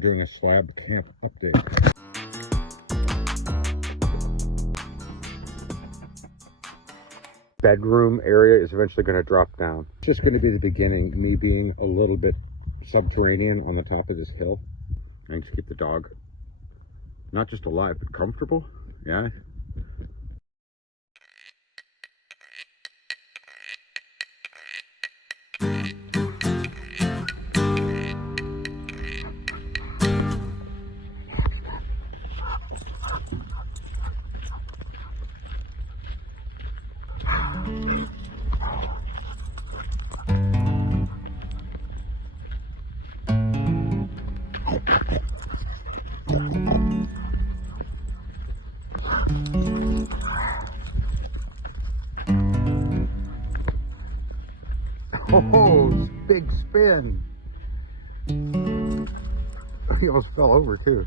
Doing a slab camp update. Bedroom area is eventually going to drop down. It's just going to be the beginning, me being a little bit subterranean on the top of this hill. And to keep the dog not just alive, but comfortable. Yeah. Oh, big spin. He almost fell over too.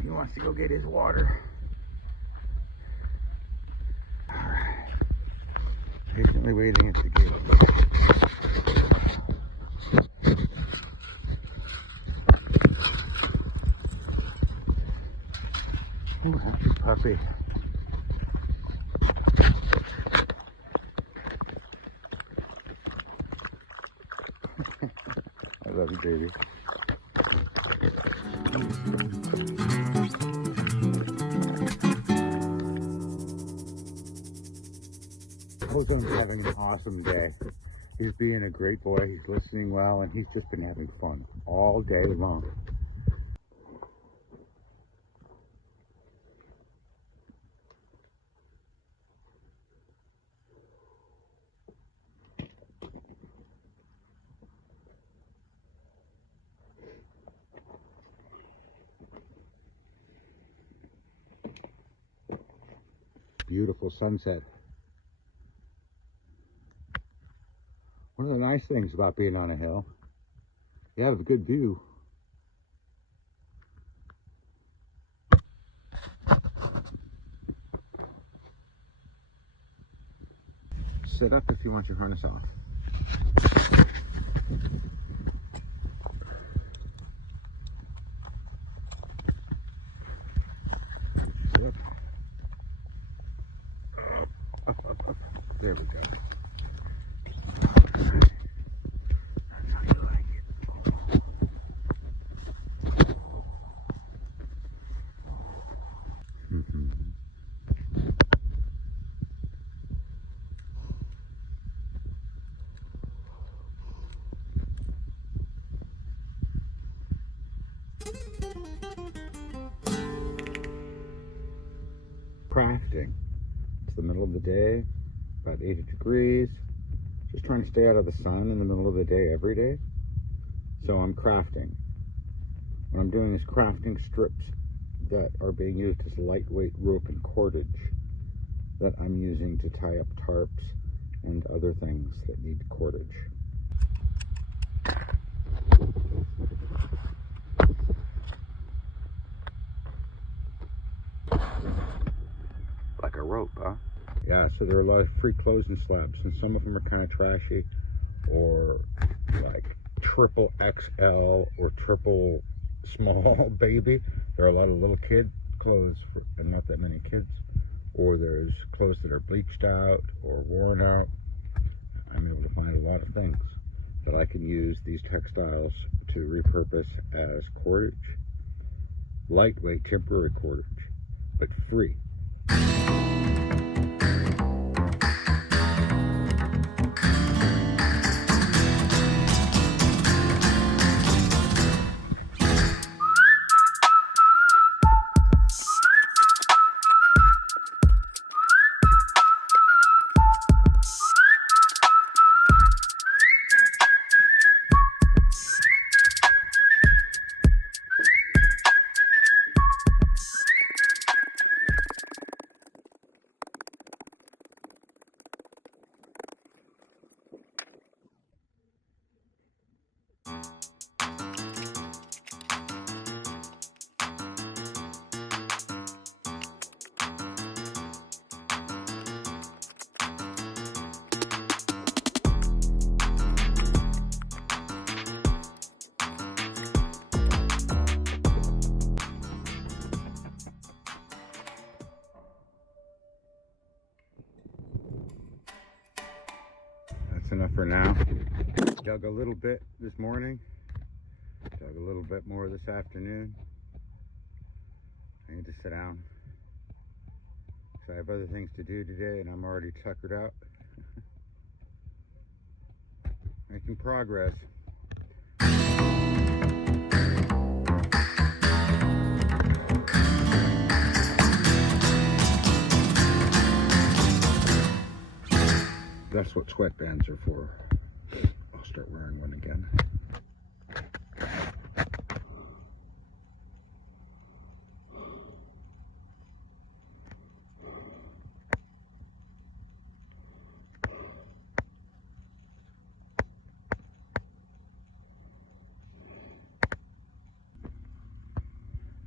He wants to go get his water. All right. Patiently waiting at the gate. Ooh, happy puppy. I love you, baby. Ozone's having an awesome day. He's being a great boy. He's listening well, and he's just been having fun all day long. Beautiful sunset. One of the nice things about being on a hill, you have a good view. Sit up if you want your harness off. Sit up. Up. There we go. Crafting. It's the middle of the day, about 80 degrees. Just trying to stay out of the sun in the middle of the day every day. So I'm crafting. What I'm doing is crafting strips that are being used as lightweight rope and cordage that I'm using to tie up tarps and other things that need cordage. Like a rope, huh? Yeah, so there are a lot of free clothes in Slabs, and some of them are kind of trashy, or like triple XL or triple small baby. There are a lot of little kid clothes and not that many kids, or there's clothes that are bleached out or worn out. I'm able to find a lot of things that I can use these textiles to repurpose as cordage, lightweight temporary cordage, but free. enough for now. Dug a little bit this morning, dug a little bit more this afternoon. I need to sit down. So I have other things to do today and I'm already tuckered out. Making progress. That's what sweatbands are for. I'll start wearing one again.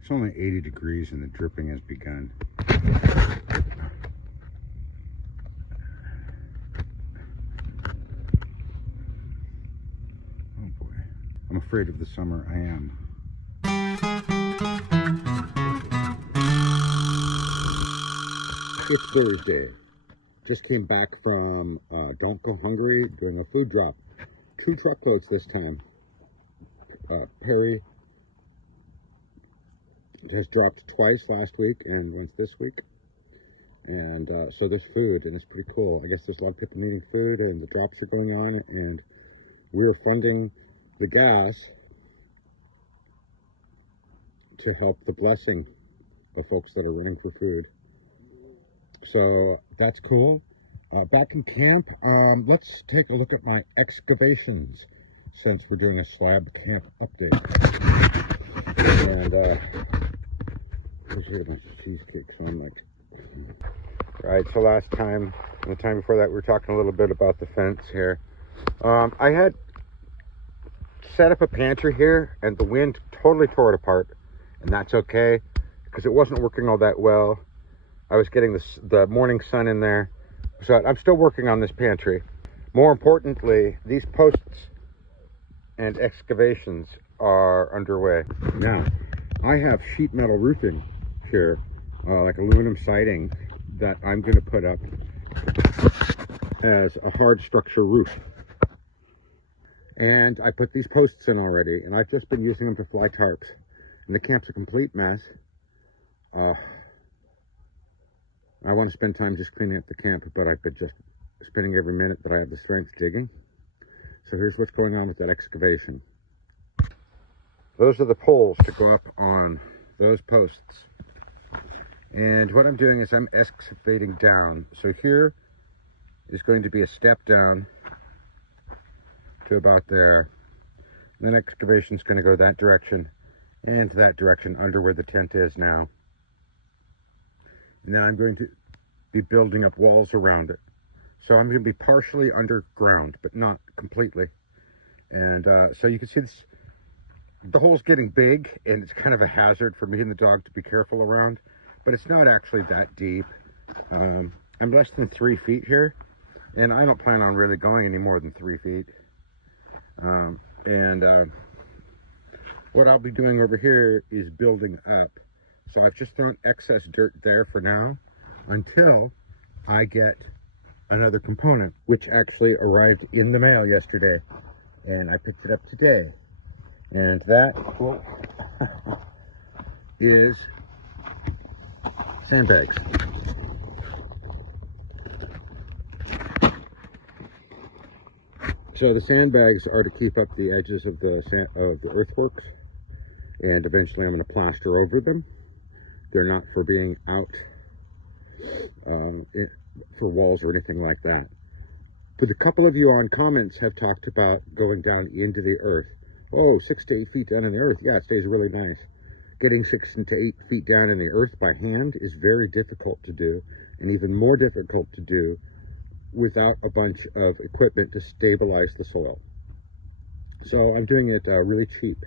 It's only 80 degrees and the dripping has begun. I'm afraid of the summer, I am. It's Thursday. Just came back from Don't Go Hungry doing a food drop. 2 truckloads this time. Perry has dropped twice last week and once this week. And so there's food and it's pretty cool. I guess there's a lot of people needing food and the drops are going on and we're funding the gas to help the blessing of folks that are running for food. So that's cool. Back in camp, let's take a look at my excavations since we're doing a slab camp update. And here's a bunch of cheesecakes on that. Right, so last time and the time before that we were talking a little bit about the fence here. I had set up a pantry here and the wind totally tore it apart, and that's okay because it wasn't working all that well. I was getting the morning sun in there, so I'm still working on this pantry. More importantly, these posts and excavations are underway. Now, I have sheet metal roofing here, like aluminum siding that I'm going to put up as a hard structure roof. And I put these posts in already, and I've just been using them to fly tarps. And the camp's a complete mess. I want to spend time just cleaning up the camp, but I've been just spending every minute that I have the strength digging. So here's what's going on with that excavation. Those are the poles to go up on those posts. And what I'm doing is I'm excavating down. So here is going to be a step down to about there. And then excavation is going to go that direction and that direction under where the tent is now. Now I'm going to be building up walls around it. So I'm going to be partially underground, but not completely. And so you can see this, the hole's getting big and it's kind of a hazard for me and the dog to be careful around, but it's not actually that deep. I'm less than 3 feet here, and I don't plan on really going any more than 3 feet. What I'll be doing over here is building up. So I've just thrown excess dirt there for now until I get another component, which actually arrived in the mail yesterday, and I picked it up today. And that is sandbags. So the sandbags are to keep up the edges of the earthworks, and eventually I'm going to plaster over them. They're not for being out for walls or anything like that. But a couple of you on comments have talked about going down into the earth. Oh, 6 to 8 feet down in the earth. Yeah, it stays really nice. Getting 6 to 8 feet down in the earth by hand is very difficult to do, and even more difficult to do without a bunch of equipment to stabilize the soil. So I'm doing it really cheap.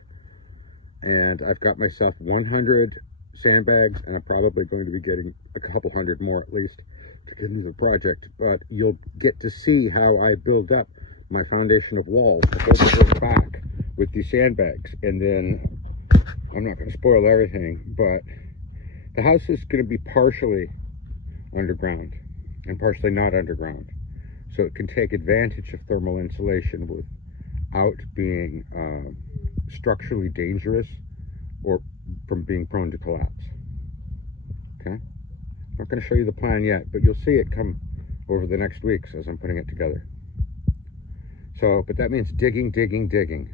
And I've got myself 100 sandbags, and I'm probably going to be getting a couple hundred more at least to get into the project. But you'll get to see how I build up my foundation of walls to hold the earth back with these sandbags. And then, I'm not going to spoil everything, but the house is going to be partially underground and partially not underground. so it can take advantage of thermal insulation without being structurally dangerous or from being prone to collapse. Okay? I'm not going to show you the plan yet, but you'll see it come over the next weeks as I'm putting it together. So, but that means digging, digging, digging.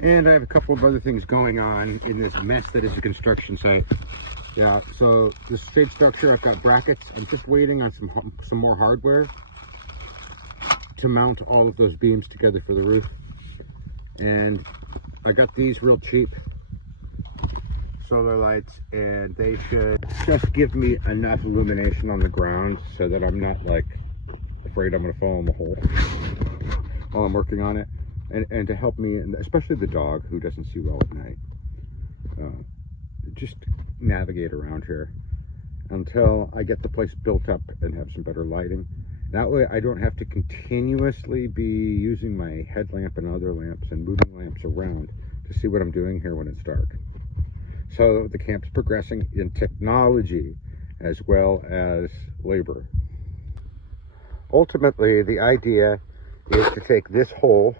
And I have a couple of other things going on in this mess that is a construction site. Yeah, so this shade structure, I've got brackets. I'm just waiting on some more hardware to mount all of those beams together for the roof. And I got these real cheap solar lights, and they should just give me enough illumination on the ground so that I'm not like afraid I'm going to fall in the hole while I'm working on it, and to help me, and especially the dog who doesn't see well at night, just navigate around here until I get the place built up and have some better lighting. That way I don't have to continuously be using my headlamp and other lamps and moving lamps around to see what I'm doing here when it's dark. So the camp's progressing in technology as well as labor. Ultimately, the idea is to take this hole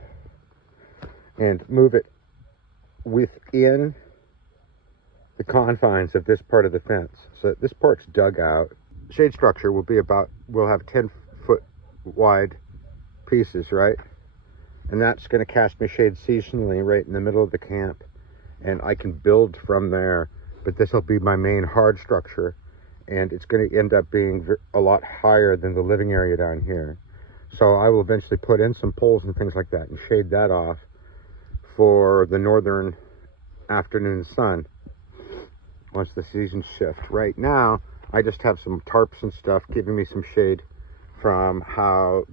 and move it within the confines of this part of the fence. So this part's dug out. Shade structure will be about, we'll have 10-foot wide pieces, right? And that's going to cast me shade seasonally right in the middle of the camp. And I can build from there, but this will be my main hard structure. And it's going to end up being a lot higher than the living area down here. So I will eventually put in some poles and things like that and shade that off for the northern afternoon sun once the seasons shift. Right now, I just have some tarps and stuff giving me some shade from how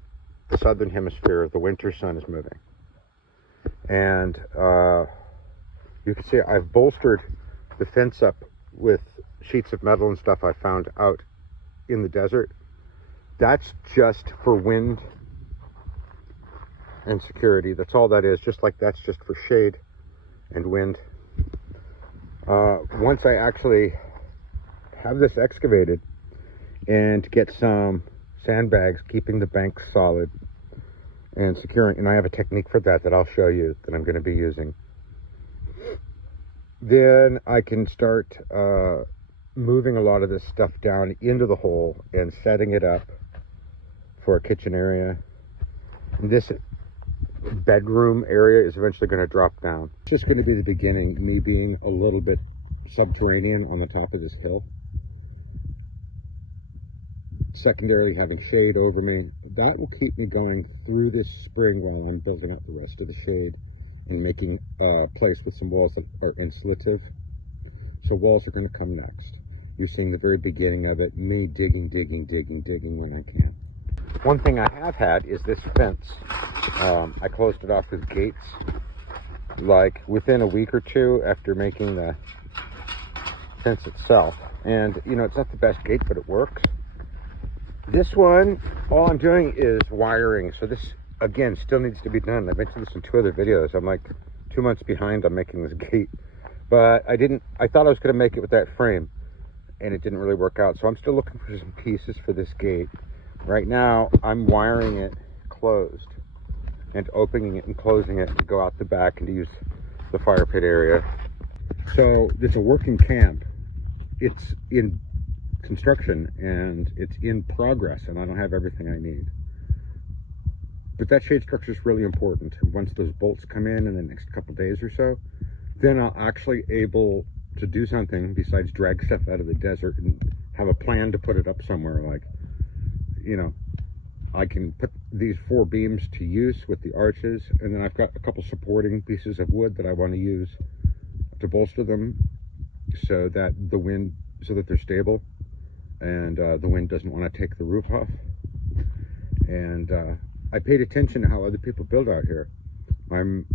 the southern hemisphere, the winter sun, is moving. And you can see I've bolstered the fence up with sheets of metal and stuff I found out in the desert. That's just for wind and security. That's all that is. Just like that's just for shade and wind. Once I actually have this excavated and get some sandbags keeping the banks solid and securing, and I have a technique for that I'll show you that I'm going to be using, then I can start moving a lot of this stuff down into the hole and setting it up for a kitchen area. And this bedroom area is eventually going to drop down. It's just going to be the beginning, me being a little bit subterranean on the top of this hill. Secondarily, having shade over me. That will keep me going through this spring while I'm building up the rest of the shade and making a place with some walls that are insulative. So walls are going to come next. You're seeing the very beginning of it, me digging when I can. One thing I have had is this fence. I closed it off with gates like within a week or two after making the fence itself. And you know, it's not the best gate, but it works. This one, all I'm doing is wiring. So this, again, still needs to be done. I mentioned this in 2 other videos. I'm like 2 months behind on making this gate. But I thought I was going to make it with that frame, and it didn't really work out. So I'm still looking for some pieces for this gate. Right now, I'm wiring it closed and opening it and closing it to go out the back and to use the fire pit area. So it's a working camp. It's in construction and it's in progress, and I don't have everything I need. But that shade structure is really important. Once those bolts come in the next couple days or so, then I'll actually able to do something besides drag stuff out of the desert and have a plan to put it up somewhere. Like, you know, I can put these 4 beams to use with the arches, and then I've got a couple supporting pieces of wood that I want to use to bolster them so that they're stable and the wind doesn't want to take the roof off. And I paid attention to how other people build out here. I'm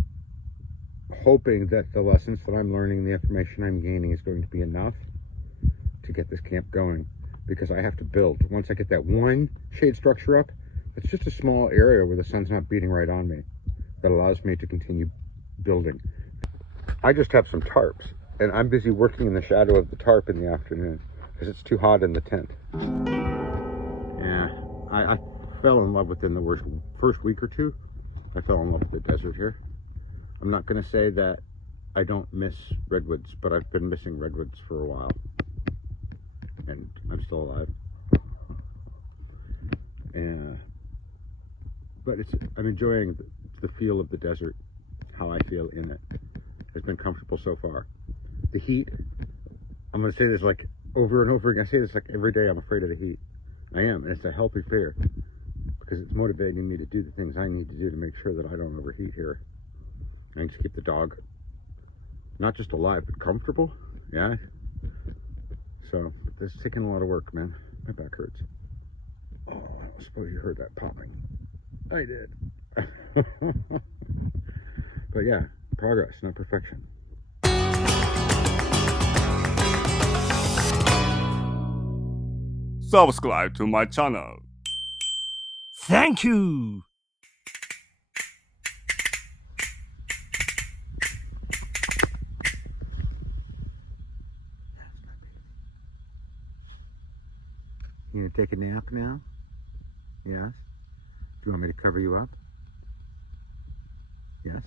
hoping that the lessons that I'm learning, the information I'm gaining, is going to be enough to get this camp going, because I have to build. Once I get that one shade structure up, it's just a small area where the sun's not beating right on me that allows me to continue building. I just have some tarps, and I'm busy working in the shadow of the tarp in the afternoon because it's too hot in the tent. Yeah, I fell in love within the first week or two. I fell in love with the desert here. I'm not going to say that I don't miss redwoods, but I've been missing redwoods for a while. And I'm still alive. But I'm enjoying the feel of the desert, how I feel in it. It's been comfortable so far. The heat, I'm going to say this like over and over again. I say this like every day. I'm afraid of the heat. I am, and it's a healthy fear because it's motivating me to do the things I need to do to make sure that I don't overheat here. And just keep the dog not just alive, but comfortable. Yeah. So, but this is taking a lot of work, man. My back hurts. Oh, I suppose you heard that popping. I did. But yeah, progress, not perfection. Subscribe to my channel. Thank you. You gonna take a nap now? Yes? Do you want me to cover you up? Yes?